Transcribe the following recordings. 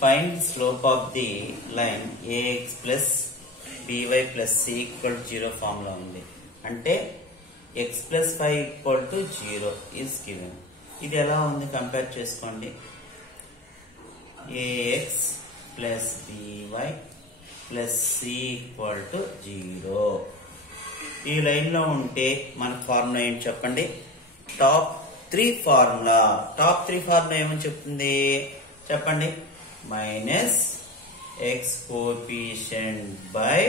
Find the slope of the line ax plus by plus c equal to 0 formula ఉంది. అంటే x plus 5 equal to 0 is given. ఇది ఎలా ఉంది compare చేసుకోండి. ax plus by plus c equal to 0. ఈ line లో ఉంటే మన ఫార్ములా ఏంటి చెప్పండి. టాప్ 3 ఫార్ములా ఏమని చెప్తుంది చెప్పండి. Minus X coefficient by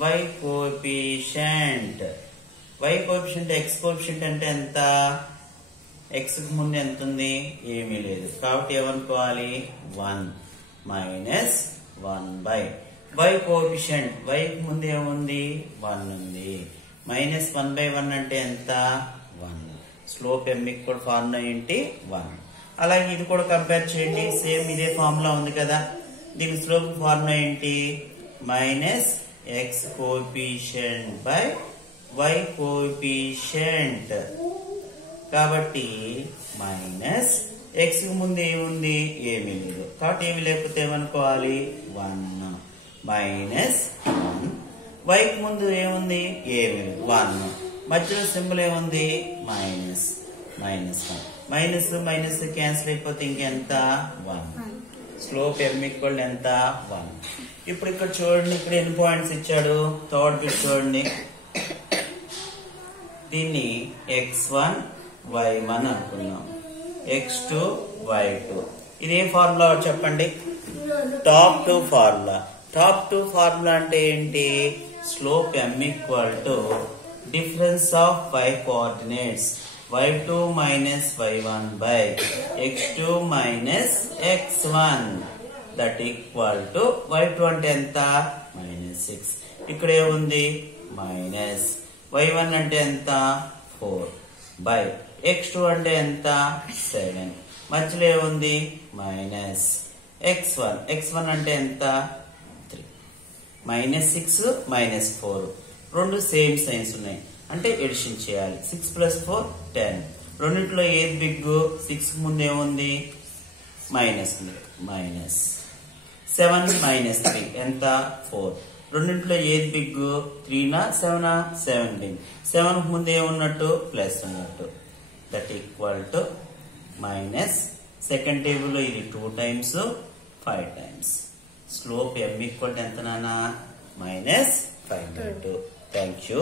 Y coefficient. X coefficient అంటే ఎంత? ఎక్స్ కి ముందు ఎంత ఉంది? ఏమీ లేదు. కాబట్టి ఏమనుకోవాలి? 1 minus 1 by Y coefficient. Y కి ముందు ఏముంది? 1 ఉంది. మైనస్ 1 బై 1 అంటే ఎంత? 1. స్లోప్ m ఈక్వల్ ఫార్ములా ఏంటి? 1. అలాగే ఇది కూడా కంపేర్ చేయండి. సేమ్ ఇదే ఫార్ములా ఉంది కదా. దీని స్లోప్ ఫార్ములా ఏంటి? Minus X coefficient by Y coefficient. కాబట్టి మైనస్ ఎక్స్ కి ముందు ఏముంది? ఏమీ లేదు. కాబట్టి ఏమి లేకపోతే ఏమనుకోవాలి? 1 మైనస్ 1. వై కి ముందు ఏముంది? ఏమీ లేదు. 1. మధ్యలో సింబల్ ఏముంది? మైనస్ 1. మైనస్ క్యాన్సిల్ అయిపోతే ఇంకెంత? 1. స్లోప్ m ఈక్వల్ ఎంత? 1. ఇప్పుడు ఇక్కడ చూడండి, ఇక్కడ ఎన్ని పాయింట్స్ ఇచ్చాడు? థర్డ్ బిట్ చూడండి. దీన్ని x1 y1 అనుకున్నాం, x2 y2. ఇదే ఫార్ములా చెప్పండి. టాప్ 2 ఫార్ములా అంటే ఏంటి? Slope m equal to difference of y coordinates y2 minus y1 by x2 minus x1 that equal to y2 అంటే ఎంత? -6. ఇక్కడ ఏముంది? మైనస్. y1 అంటే ఎంత? 4 by x2 అంటే ఎంత? 7. మధ్యలో ఏముంది? మైనస్. x1 అంటే ఎంత? 3. -6 -4 రెండు సేమ్ సైన్స్ ఉన్నాయి అంటే ఎడిషన్ చేయాలి. 6 + 4 10. రెండిట్లో ఏది బిగ్? 6 ముందు ఏముంది? మైనస్ ఉంది. మైనస్ 7 - 3 ఎంత? 4. రెండిట్లో ఏది బిగ్? 3 7 7 బిగ్. 7 ముందు ఏమున్నట్టు? ప్లస్ ఉన్నట్టు. That equal to minus. Second table లో ఇది 2 times 5 times. Slope m equal ఎంత నాన్న? -5/2. Thank you.